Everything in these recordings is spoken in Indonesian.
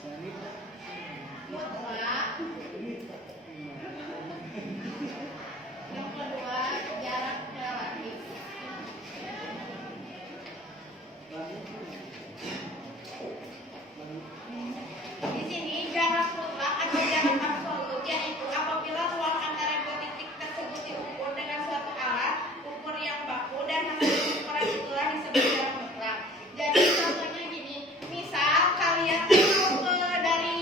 mutlak. Yang kedua, jarak relatif. Di sini jarak mutlak atau jarak absolut yaitu apabila ruang antara dua titik tersebut diukur dengan suatu alat ukur yang baku dan hasil ukuran itulah disebut jarak mutlak. Jadi contohnya gini, misal kalian dari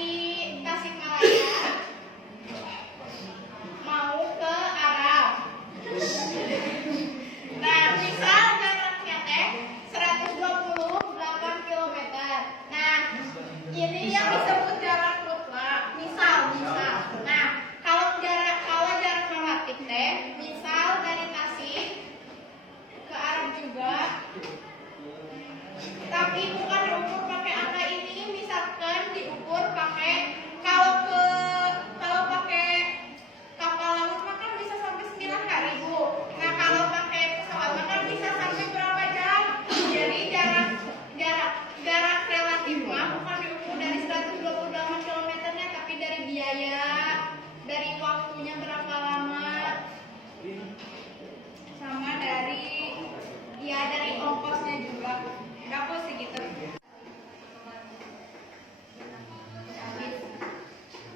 Tasikmalaya mau ke Arab. Nah, misal jaraknya teh 128 km. Nah, ini yang disebut jarak mutlak. Misal. Nah, kalau jarak relatif teh, misal dari Tasik ke Arab juga, tapi bukan diukur pakai angka ini, misalkan diukur pakai kalau pakai kapal laut mah kan bisa sampai 9 hari, Bu. Nah, kalau pakai pesawat mah kan bisa sampai berapa jam? Jadi jarak relatif mah bukan diukur dari 128 km-nya, tapi dari biaya, dari waktunya berapa lama, sama dari ongkosnya juga. Berapa segitu?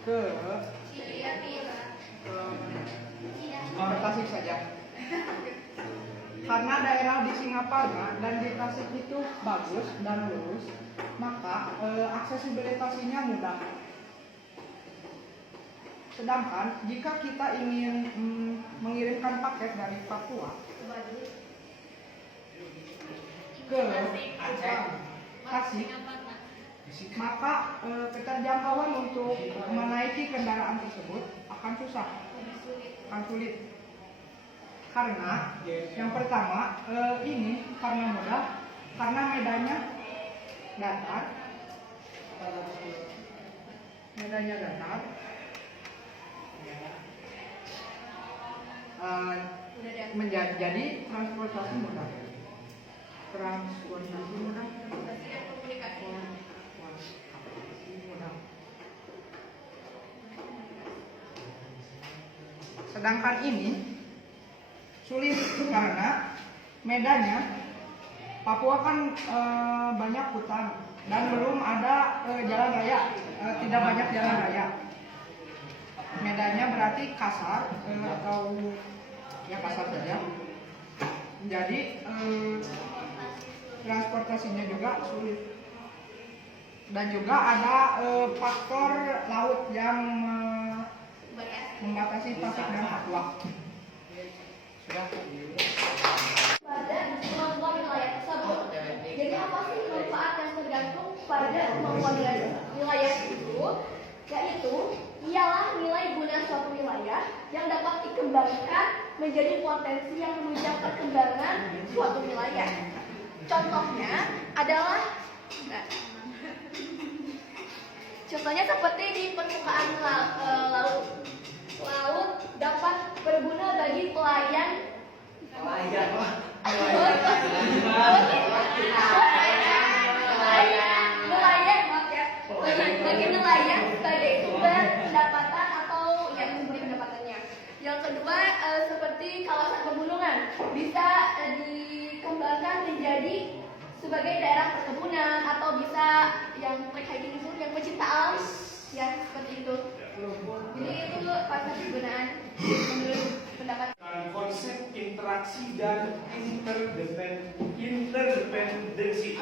Ke Tasik saja. Karena daerah di Singaparna dan di Tasik itu bagus dan lurus, maka aksesibilitasnya mudah. Sedangkan jika kita ingin mengirimkan paket dari Papua ke Tasik, maka keterjangkauan untuk menaiki kendaraan tersebut akan sulit. Karena yang pertama ini karena mudah, karena medannya datar, menjadi transportasi mudah. Sedangkan ini sulit karena medannya, Papua kan banyak hutan dan belum ada jalan raya, tidak banyak jalan raya. Medannya berarti kasar atau ya kasar saja. Jadi transportasinya juga sulit. Dan juga ada faktor laut yang membatasi Tasik dan Papua. Sudah. Pada kemampuan wilayah tersebut. Jadi apa sih manfaat yang tergantung pada kemampuan wilayah itu? Yaitu ialah nilai guna suatu wilayah yang dapat dikembangkan menjadi potensi yang menunjang perkembangan suatu wilayah. Contohnya adalah seperti di permukaan laut. Laut dapat berguna bagi nelayan sebagai sumber pendapatan atau yang sumber pendapatannya. Yang kedua seperti kawasan pegunungan bisa dikembangkan menjadi sebagai daerah perkebunan atau bisa yang hiking itu yang pecinta alam ya seperti itu. Jadi itu konsep penggunaan menurut pendapat. Konsep interaksi dan interdependensi.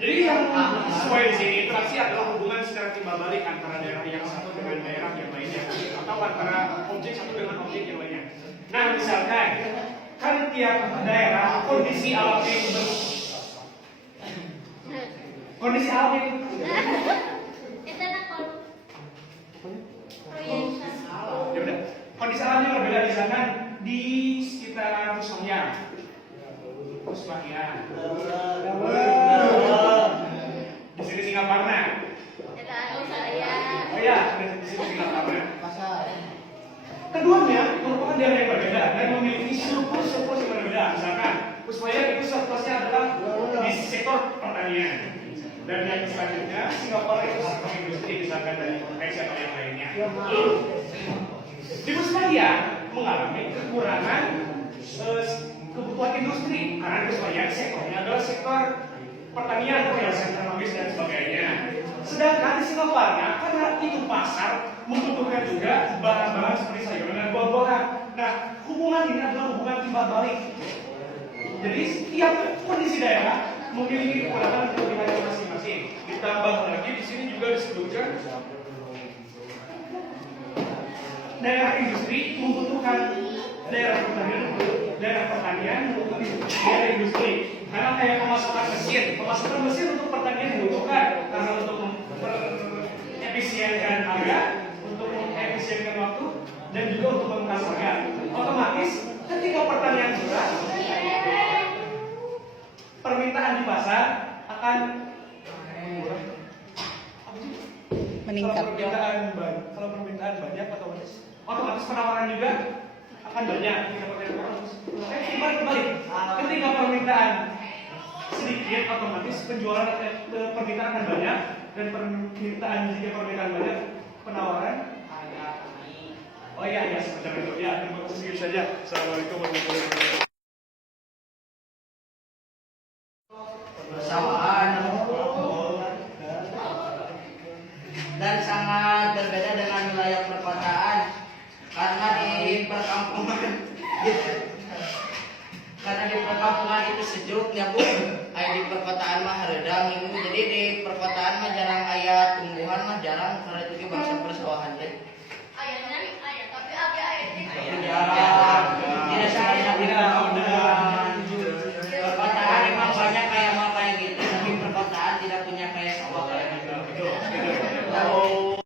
Jadi yang sesuai di sini interaksi adalah hubungan secara timbal balik antara daerah yang satu dengan daerah yang lainnya, atau antara objek satu dengan objek yang lainnya. Nah, misalkan kan tiap daerah kondisi alamnya itu ya udah, kondisi alamnya berbeda. Misalkan di sekitaran Pusmahia, di sini Singaparna. Oh ya, di sini Singaparna. Keduanya merupakan daerah yang berbeda dan memiliki surplus yang berbeda. Misalkan Pusmahia itu surplusnya adalah di sektor pertanian. Dan yang selanjutnya, Singapura itu sektor industri misalkan dari konvensi atau yang lainnya. Ibu sekalian mengalami kekurangan kebutuhan industri karena kebanyakan sektornya adalah sektor pertanian, penyelesaian teknologis dan sebagainya. Sedangkan di Singapura, karena itu pasar membutuhkan juga bahan-bahan seperti sayuran dan buah-buahan. Nah, hubungan ini adalah hubungan timbal balik. Jadi setiap kondisi daerah memiliki kekurangan dan kelebihannya masing-masing. Ditambah lagi di sini juga disebutkan daerah industri membutuhkan daerah pertanian membutuhkan daerah industri. Karena kayak pemasukan mesin untuk pertanian dibutuhkan karena untuk mengefisienkan harga, untuk mengefisienkan waktu, dan juga untuk memangkas harga. Otomatis ketika pertanian murah, permintaan di pasar akan Meningkat. Kalau permintaan banyak, otomatis penawaran juga akan banyak. Kembali. Ketika permintaan sedikit, otomatis permintaan akan banyak, dan jika permintaan banyak, penawaran ada. Oh iya, semacam itu. Ya, terima kasih saja. Assalamualaikum warahmatullahi wabarakatuh. Bersamaan dan sangat berbeda dengan wilayah perkotaan karena di perkampungan itu sejuk ya Bu. Di perkotaan mah hareudang ini, jadi di perkotaan mah jarang aya tumbuhan mah jarang karena